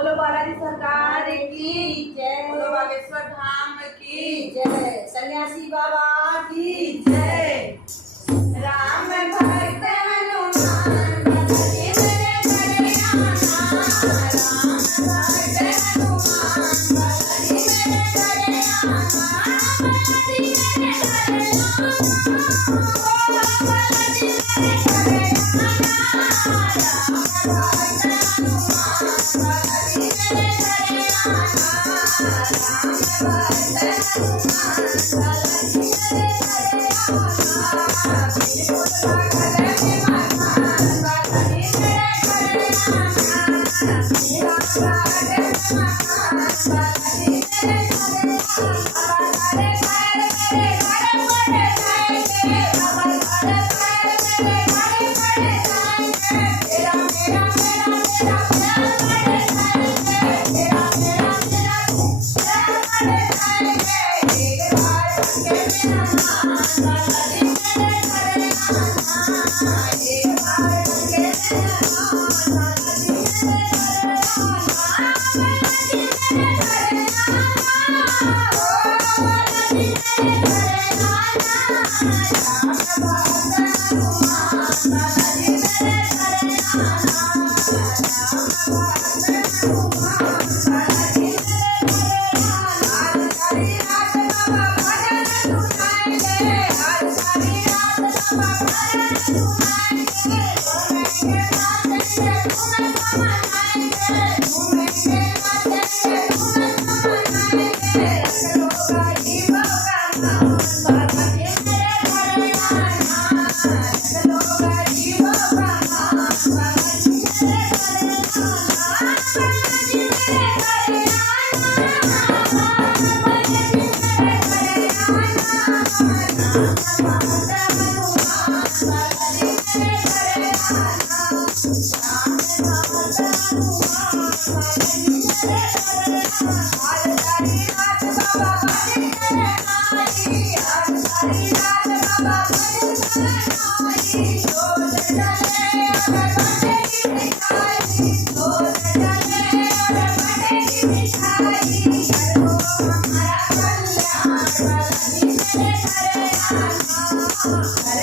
बोलो बालाजी सरकार की जय। बोलो बागेश्वर धाम की जय। सन्यासी बाबा की जय। राम भक्त हनुमान बदले मेरे करे आना। राम भक्त हनुमान बदले मेरे करे आना। बदले मेरे करे आना। बदले मेरे करे आना। राम भक्त हनुमान बदले मेरे करे आना। राम भक्त हनुमान बदले मेरे करे आना। बिल्कुल भगत में मकान बदले मेरे करे आना। मेरा भगत में मकान बदले मेरे करे आना। अरे पैर मेरे बड़े बड़े जाएंगे। अमर बड़े पैर मेरे बड़े बड़े जाएंगे। मेरा मेरा मेरा मेरा प्यार बड़े जाएंगे। मेरा मेरा मेरा प्यार बड़े जाएंगे। एक बार के मेरा मान बदले मेरे करे आना। एक बार के मेरा मान बदले मेरे करे आना। बदले मेरे करे आना। ओ बदले मेरे करे आना। राम भक्त हनुमान बदले मेरे करे आना। राम भक्त हनुमान बदले मेरे करे आना। आज सारी रात बाबा भजन सुनाएंगे। आज सारी रात बाबा भजन सुनाएंगे। घूमेंगे नाचेंगे धूम मनाएंगे। घूमेंगे नाचेंगे धूम मनाएंगे। रख लो गरीबों का मान बदले मेरे करे आना। रख लो गरीबों का मान बदले मेरे करे आना। बदले मेरे करे आना। बदले मेरे करे आना। राम भक्त हनुमान बदले मेरे करे आना। राम भक्त हनुमान बदले मेरे करे आना। आज सारी रात बाबा भजन करे नाई। आज सारी रात बाबा भजन करे नाई। रोज चले और बटे की मिठाई। रोज चले और बटे की मिठाई। कर दो हमारा कल्याण बदले मेरे करे आना। कर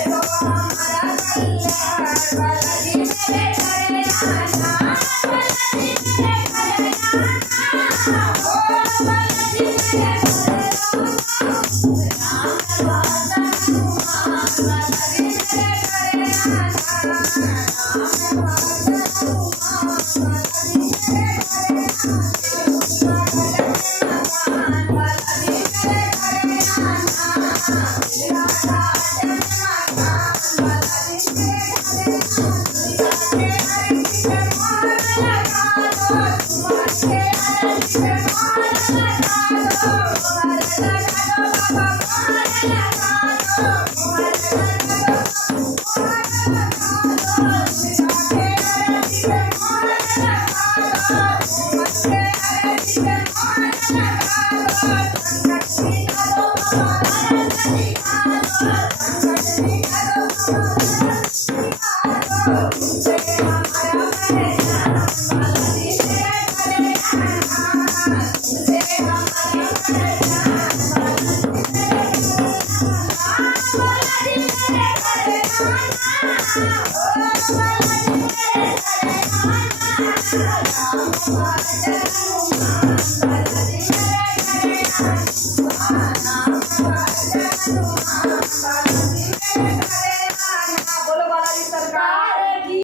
दो हमारा कल्याण बदले मेरे करे आना। बदले मेरे करे आना। ओ बदले मेरे करे आना। राम भक्त हनुमान बदले मेरे करे आना। राम भक्त हनुमान बदले मेरे करे आना। भगत में मकान बदले मेरे करे आना। मेरा राज में मकान बदले मेरे करे आना। के हरि के मान लगा दो। तुम्हारे हरि के मान लगा दो। मान लगा दो बाबा मान लगा दो। मान लगा दो मान लगा दो। मेरा के हरि के मान लगा दो।